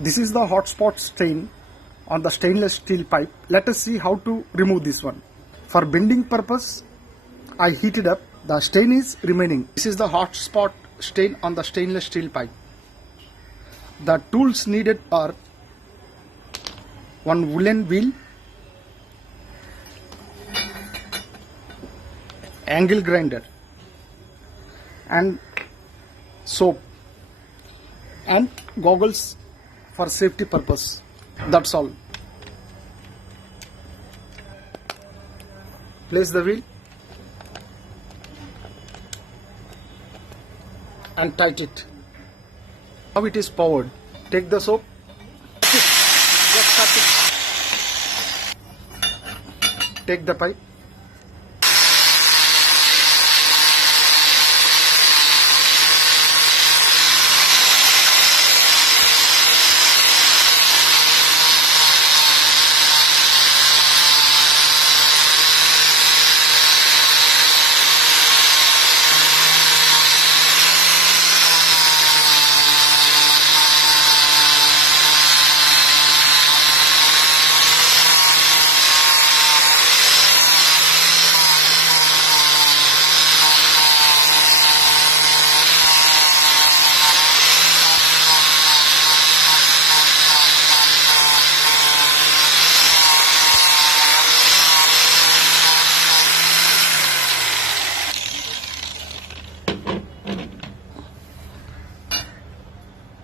This is the hot spot stain on the stainless steel pipe. Let us see how to remove this one. For bending purpose, I heat it up. The stain is remaining. This is the hot spot stain on the stainless steel pipe. The tools needed are one woolen wheel, angle grinder, and soap, and goggles for safety purpose. That's all. Place the wheel and tight it. Now it is powered. Take the soap. Just touch it. Take the pipe.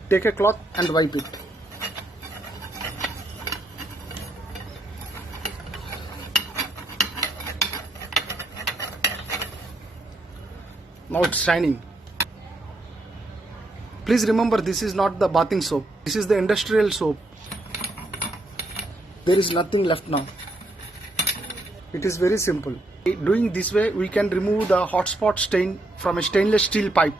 Take a cloth and wipe it. Now it's shining. Please remember, this is not the bathing soap. This is the industrial soap. There is nothing left now. It is very simple. Doing this way, we can remove the hot spot stain from a stainless steel pipe.